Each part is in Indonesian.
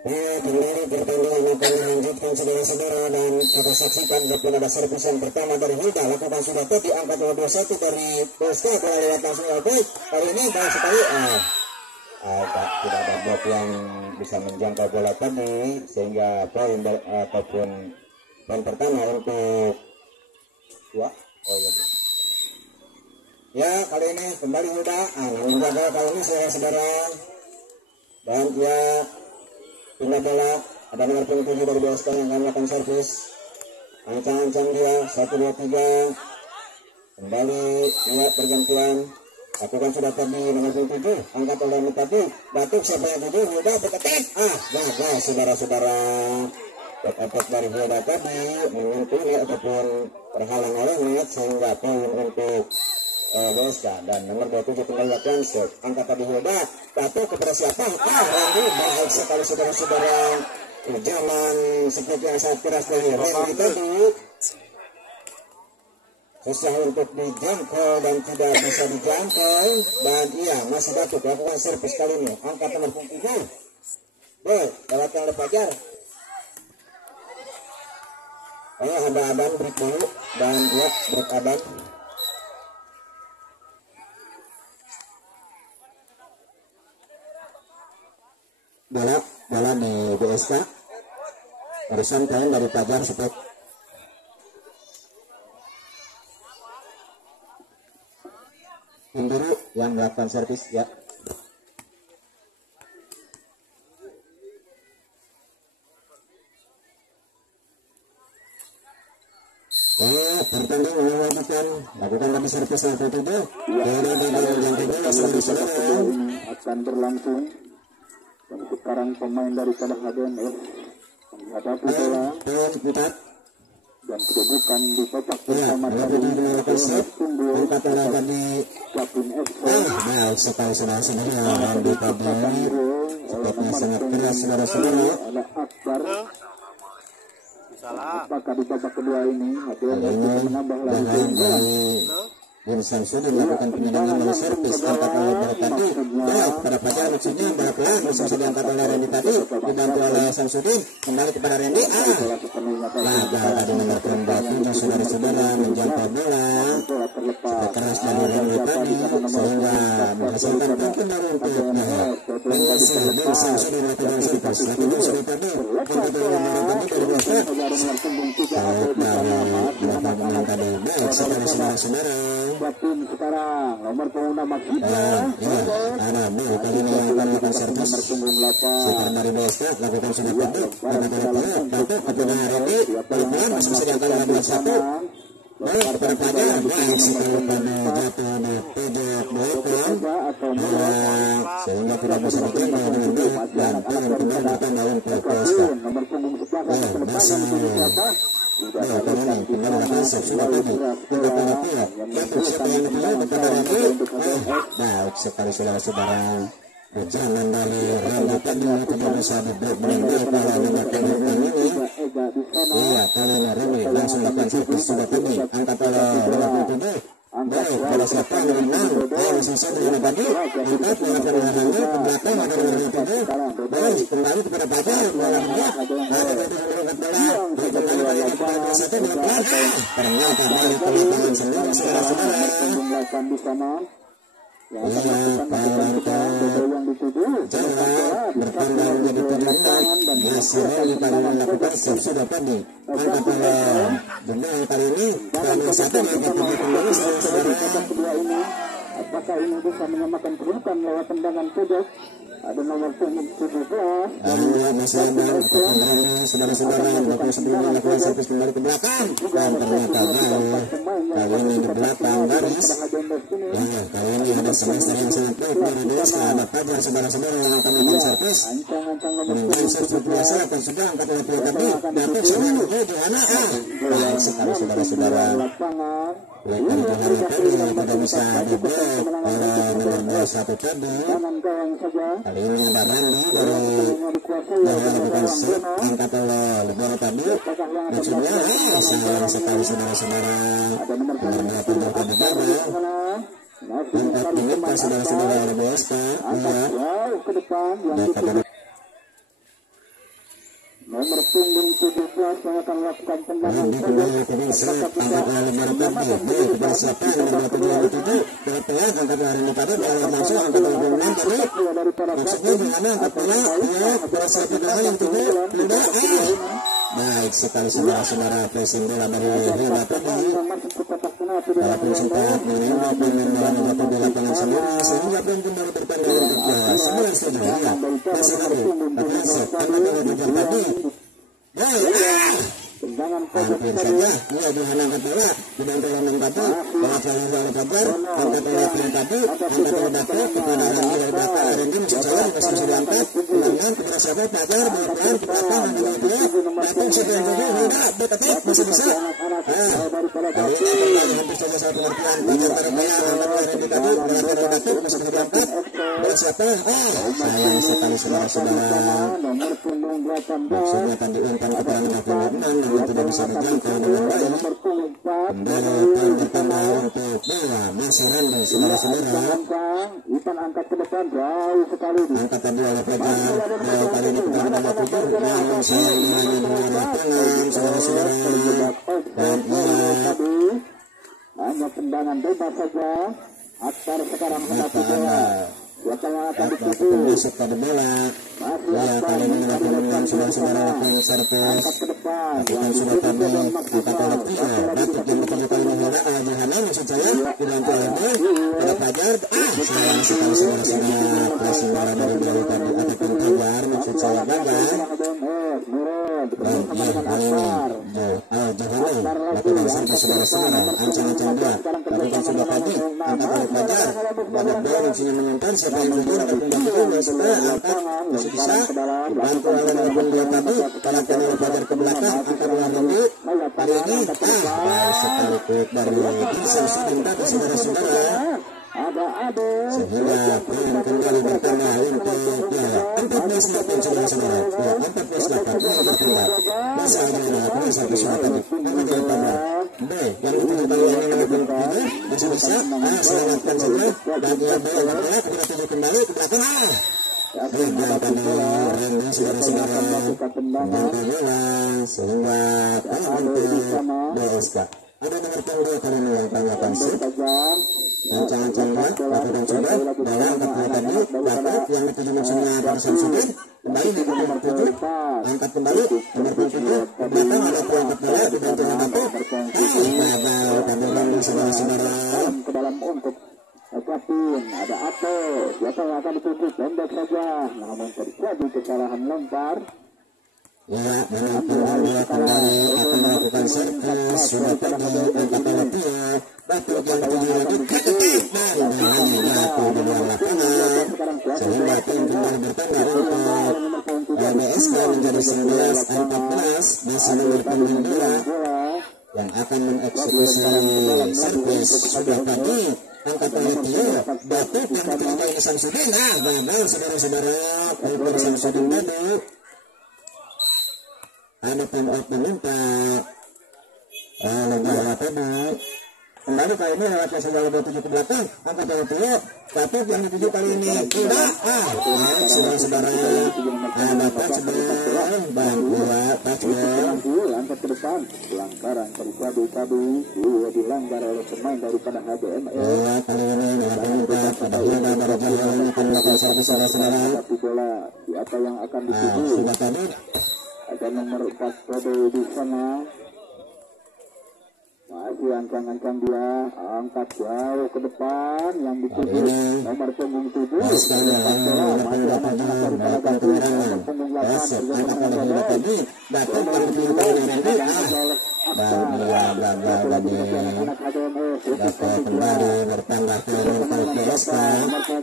Kembali pertandingan akan dilanjutkan saudara-saudara, dan kita saksikan berpun ada servis yang pertama dari Hilda, lakukan sudah di angka 21 dari Boska, kalau lewat langsung baik kali ini baik sekali. Tidak ada blok yang bisa menjangkau bola tadi sehingga poin ataupun poin pertama untuk ya kali ini kembali Hilda menjaga kali ini saudara-saudara, dan dia pindah bola. Ada nomor punggung 7 dari Boska yang akan melakukan servis. Ancang-ancang dia 1, 2, 3 kembali lihat pergantian. Lakukan sudah tadi nomor 7 angkat oleh tadi batuk siapa yang tujuh Hilda berketik gagal saudara-saudara. Efek dari Hilda tadi menyentuh ataupun terhalang oleh net sehingga poin untuk Boska. Dan nomor 27 kembali latihan set angkat tadi Hilda batuk kepada siapa Randy. Baik sekali saudara-saudara, zaman seperti yang sangat keras dari Randy tadi susah untuk dijangkau dan tidak bisa dijangkau, dan ia masih batuk. Lakukan servis kali ini angkat nomor 7 lewatkan oleh Fajar. Ada Aban break dulu, dan dia break Aban. Bola di BSK barusan poin dari Fajar Sepet. Induru yang melakukan servis ya. Pertandingan melanjutkan, lakukan lagi servis yang itu. Akan berlangsung. Dan sekarang pemain daripada HDNF menghadapi bola dan kedudukan di kotak bersama baik sekali saudara-saudara, di tadi sepertinya sangat keras saudara-saudara. Apakah di babak kedua ini HDNF menambah lagi Insan sudah melakukan penyerangan oleh servis angkat oleh bola tadi pada Fajar, maksudnya bola pelan Insan sudah angkat oleh Randy tadi dibantu oleh Samsudin kembali kepada Randy. Gagal tadi nomor 27 saudara-saudara menjangkau bola keras dari Randy tadi sehingga menghasilkan mungkin baru untuk penghasil dari Samsudin atau dari Sipos. Lakukan sudah tadi untuk nomor tadi dari Boska dari tadi baik sekali saudara-saudara. Tim sekarang nomor punggung kita ada kali ini yang akan melakukan servis sekarang dari Boska. Lakukan sudah tadi karena batuk kepada Randy pelan-pelan masih bisa diangkat oleh 21 baik kepada Fajar. Baik sekali pada jatuh di pojok belakang sehingga tidak bisa dijangkau dengan baik dan poin kembali bertambah untuk Boska. Masih kembali lakukan sudah tadi untuk siapa yang dipilih kepada Randy. Baik sekali saudara-saudara, perjalanan dari Randy tadi tidak bisa di-break dengan baik oleh nomor punggung ini. Iya, kali ini Randy langsung lakukan servis sudah tadi angkat oleh nomor 7. Baik, pada siapa yang menang langsung saja dengan tadi angkat melakukan oleh Randy ke belakang ada nomor 7. Baik, kembali kepada Fajar bola menjak ada kembali kepada satu dengan pelan ternyata dari kelantangan sendiri saudara-saudara. Iya, Jawa bertambah menjadi 7 masih lagi kali melakukan servis sudah tadi angkat oleh Bendang kali ini dan satu mengangkat kembali saudara-saudara. Apakah ini bisa menyamakan kedudukan lewat tendangan pojok? Ada nomor punggung 17 masih ada saudara-saudara yang sebelumnya melakukan servis kembali ke belakang dan ternyata jauh kali ini di belakang garis. Kali ini ada semester yang sangat baik dari Boska. Ada Fajar saudara-saudara yang akan melakukan servis dengan servis biasa dan sudah angkat oleh pihak tadi dapat seluruh Johanna. Baik sekali saudara-saudara, Lekan Johanna tadi tidak bisa di-break oleh nomor 21 tadi. Kali ini ada Randy dari melakukan set angkat oleh bola tadi maksudnya sayang sekali saudara-saudara nomor 8 tadi gagal. 4 menit saudara-saudara oleh Boska. nomor punggung 17 yang akan melakukan tendangan pojok. Baik sekali saudara-saudara, pressing bola dari Hela tadi walaupun sempat menembak dan di lapangan sendiri sehingga pun kembali bertanding untuk 11 saja ya masih lagi Atlasek karena kalau kejar tadi hampir saja dia dihanangkan bola dibantu oleh Tatu bola selalu oleh Fajar angkat oleh Tatu angkat oleh Datu kepada Randy dari belakang Randy masuk saya masih bisa diangkat ulangan kepada siapa Fajar berperan ke belakang angkat oleh dia Datu siapa yang jadi tidak deketik masih bisa kali ini kembali hampir saja satu pengertian Fajar terbayar angkat oleh Randy Tatu berangkat oleh Datu masih bisa diangkat bola siapa sayang sekali saudara-saudara maksudnya tadi umpan kepada nomor 6 namun tidak bisa dijangkau dengan baik kembali poin bertambah untuk bola masih Randy saudara-saudara angkat ke depan jauh sekali angkat tadi oleh Fajar jauh kali ini kepada nomor 7 namun sayang bolanya di luar lapangan saudara-saudara dan hanya tendangan bebas saja. Aktar sekarang mendapat bola. Siapa yang akan dituju? Masuk pada bola. Ya kali ini dengan saudara-saudara lakukan servis. Lakukan sudah tadi angkat oleh Tio. Batuk yang ditunjukkan oleh Johanna maksud saya dibantu oleh Boy. Pada Fajar. Sayang sekali saudara-saudara. Pressing bola dari jauh tadi ataupun Fajar maksud saya gagal. Dan ya kali ini Johanna lakukan servis saudara-saudara. Ancang-ancang dia. Lakukan sudah tadi angkat oleh Fajar. Banyak Boy maksudnya menonton siapa yang mundur ataupun bantu maksudnya angkat masih bisa dibantu oleh nomor 2 tadi kalahkan oleh Fajar ke belakang angkat oleh Randy kali ini sekali klik dari Vincent Sudin tadi saudara-saudara sehingga poin kembali bertambah untuk 14-8 saudara-saudara 14-8 poin bertambah masa Adriana punya satu suara tadi karena dia tambah B yang itu kembali yang nomor 7 masih bisa selamatkan saja dan dia B yang bola kepada 7 kembali ke belakang gagal tadi Randy saudara-saudara membantu bola sehingga poin untuk BSK ada nomor punggung 2 kali ini yang tanyakan sih ancang-ancang lakukan sudah bola angkat bola tadi dapat yang dituju maksudnya pada Samsudin kembali di nomor 7 angkat kembali nomor 7 ke belakang ada poin angkat bola dibantu oleh Datu gagal tadi Randy saudara-saudara ke dalam untuk Kapin, ada Ato, siapa yang akan dituju pendek saja, namun terjadi kesalahan lempar. Ya, memang dia kembali akan melakukan servis sudah tadi angkat oleh Tio Batu yang tujuh lagi ketik dan hanya jatuh di luar lapangan sehingga tim kembali bertambah untuk BSK menjadi 11-14 masih nomor punggung 2 yang akan mengeksekusi servis sudah tadi angkat oleh Tio Batu yang dituju oleh Samsudin gagal saudara-saudara untuk Samsudin Batu ada time out meminta Lenggara tadi kembali kali ini lewat segala 27 ke belakang angkat oleh Tio tapi yang dituju kali ini tidak saudara-saudara ada touchdown dan dua touchdown angkat ke depan pelanggaran terjadi tadi dilanggar oleh pemain daripada HDML kali ini lewat meminta pada Hilda dari jauh akan melakukan servis saudara-saudara bola siapa yang akan dituju sudah tadi ada nomor 4 kode di sana masih ancang-ancang dia angkat jauh ke depan yang dituju nomor punggung 7 melakukan penyerangan besok angkat oleh Hilda tadi datang yang dituju oleh Randy dan dia gagal tadi dapat kembali bertambah ke untuk BSK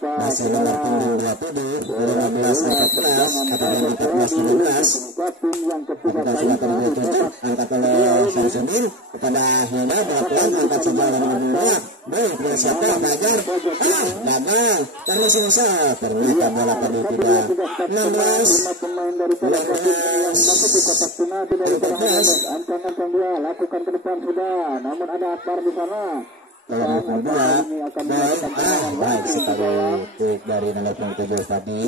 masih nomor punggung 27 15-14 atau 14-15 lakukan sudah tadi ditutup angkat oleh Samsudin kepada Hilda berpelan angkat sebelah nomor 2 baik dia siapa Fajar gagal dan masih bisa ternyata bola tadi tidak 16 ancang-ancang dia lakukan ke depan sudah namun ada akar di sana nomor 2 baik sekali tik dari nomor 7 tadi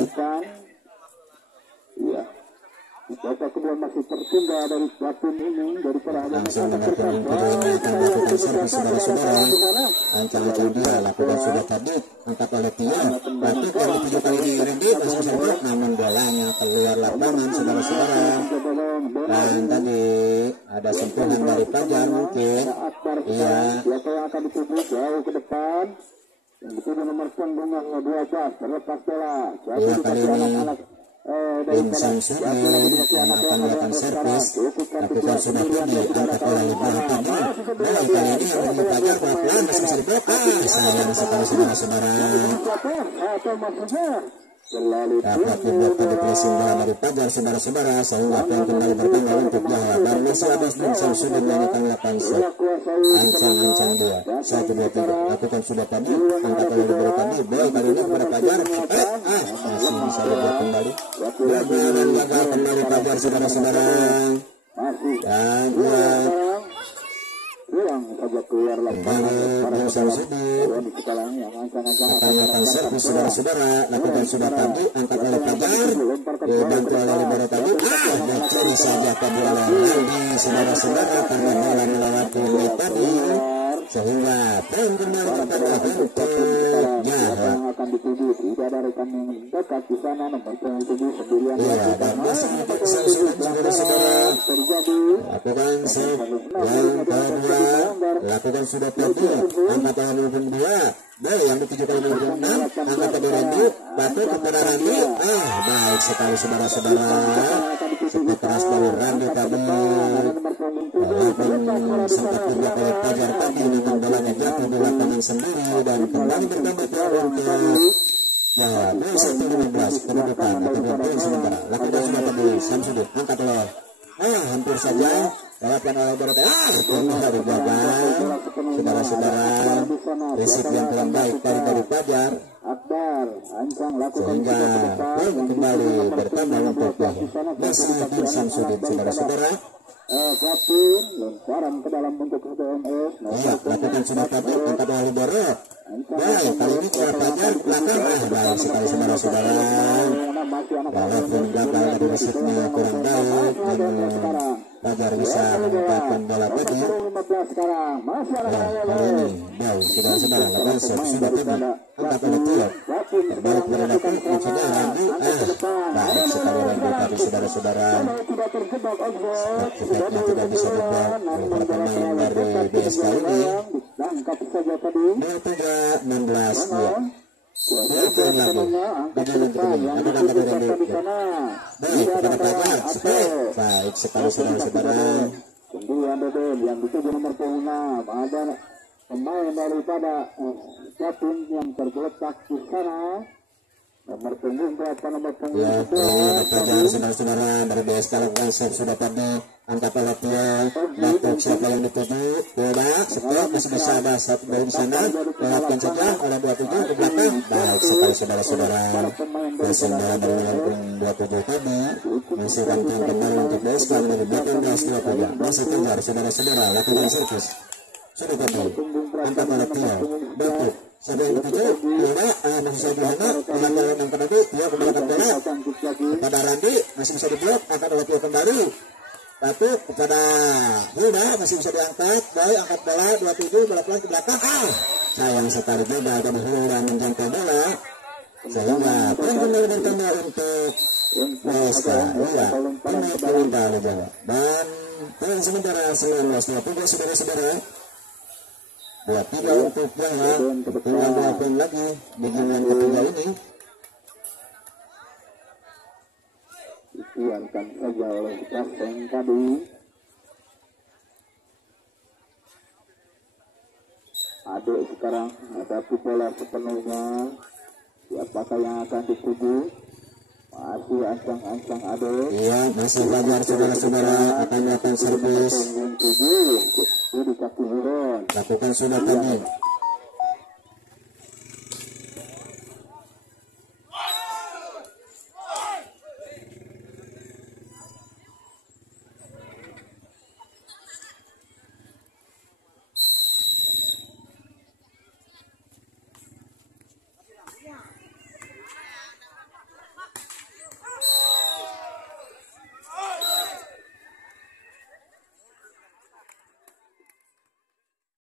iya Babak kedua masih tertunda dari Japun ini dari perahatan langsung mengerti ini akan melakukan servis saudara-saudara. Ancang-ancang dia lakukan sudah tadi, angkat oleh Tio. Batuk yang dituju kali ini Randy masih bisa, namun bolanya keluar lapangan saudara-saudara. Dan tadi ada sentuhan dari Fajar mungkin. Iya. Siapa yang akan dituju jauh ke depan? Yang dituju nomor punggung 12 terlepas bola. Iya kali ini Bin Samsudi yang akan melakukan servis, lakukan sudah tadi, angkat oleh Ibrahim tadi. Nah kali ini yang menemui Fajar pelan-pelan masih bisa diblok. Sayang sekali saudara-saudara. Dapat diblok tadi pressing bola dari Fajar saudara-saudara, sehingga poin kembali bertambah untuk Jawa. Dan masih ada Bin Samsudi menyanyikan 8 set. Ancang-ancang 2 1, 2, 3. Lakukan sudah tadi, angkat oleh Ibrahim tadi. Boy kali ini kepada Fajar. Masih bisa diblok kembali. Dan gagal kembali Fajar saudara-saudara. Dan kurang saja keluar lapangan para Samsudi akan melakukan servis saudara-saudara, lakukan sudah tadi, angkat oleh Fajar, dibantu oleh Libero tadi. Dicuri saja tadi oleh Randy saudara-saudara karena bola melewati net tadi, sehingga poin kembali bertambah untuk Jawa. akan dituju tidak ada rekan yang dekat di sana nomor 7 sendirian. Iya, dan masih untuk saudara-saudara terjadi lakukan serve yang kedua, lakukan sudah tadi, angkat oleh nomor 2. Boy yang dituju kali nomor 6, angkat dari Randy, batu kepada Randy. Baik sekali saudara-saudara, cukup keras dari Randy tadi. Walaupun sempat diblok oleh Fajar tadi, namun bolanya jatuh di lapangan sendiri dan kembali bertambah untuk Jawa. 21-15 kedudukan atau poin sementara. Lakukan sudah tadi Samsudi, angkat oleh hampir saja lewatkan oleh Dorothy. Dari gagal saudara-saudara, resip yang kurang baik dari Fajar sehingga poin kembali bertambah untuk Jawa. Masih Bin Samsudin saudara-saudara. Kapten lemparan ke dalam bentuk HDMS. Iya, lakukan sudah tadi, angkat oleh Libero. Baik, kali ini keluar Fajar belakang. Baik sekali saudara-saudara. Walaupun gagal dari resipnya kurang baik, namun Fajar bisa mendapatkan bola tadi. Kali ini baik saudara-saudara, lakukan sudah tadi, angkat oleh Tio. Terbalik berhadapan maksudnya Randy. Baik sekali Randy tadi saudara-saudara. Cepatnya tidak bisa diblok oleh para pemain dari BSK ini. 23-16 dia. Poin lagi. Dengan ketiga, ada angkat dari Randy. Baik, kepada Fajar. Baik sekali saudara-saudara. Kemudian yang dituju nomor 6 ada pemain daripada Japun yang tergeletak di sana. Nomor punggung berapa nomor punggung? Ya, ini Fajar saudara-saudara dari BSK lakukan serve sudah tadi, angkat oleh Tio. Batuk siapa yang dituju? Tidak, stop, masih bisa ada satu dari sana. Lewatkan saja oleh 27 ke belakang. Baik sekali saudara-saudara. Pressing bola dari nomor 27 tadi masih rantang kembali untuk BSK dari 18-20. Masih kejar saudara-saudara, lakukan servis sudah tadi, angkat oleh Tio. Batuk siapa yang dituju? Tidak, masih saja dihangat. Dengan angkat tadi, Tio kembalikan bola kepada Randy, masih bisa diblok, angkat oleh Tio kembali. Batuk kepada Hilda, masih bisa diangkat. Baik, angkat bola 27, bola pelan ke belakang. Sayang sekali juga tadi Hilda menjangkau bola, sehingga poin kembali bertambah untuk BSK. Iya, ini perintah oleh Jawa. Dan poin sementara 19-20 saudara-saudara. 2-3 untuk Jawa, tinggal 2 poin lagi di game ketiga ini. Dibiarkan saja oleh kapten tadi. Adek sekarang ada bola sepenuhnya. Siapakah yang akan dituju? Masih ancang-ancang Adek. Iya, masih Fajar saudara-saudara akan melakukan servis. Lakukan sudah tadi,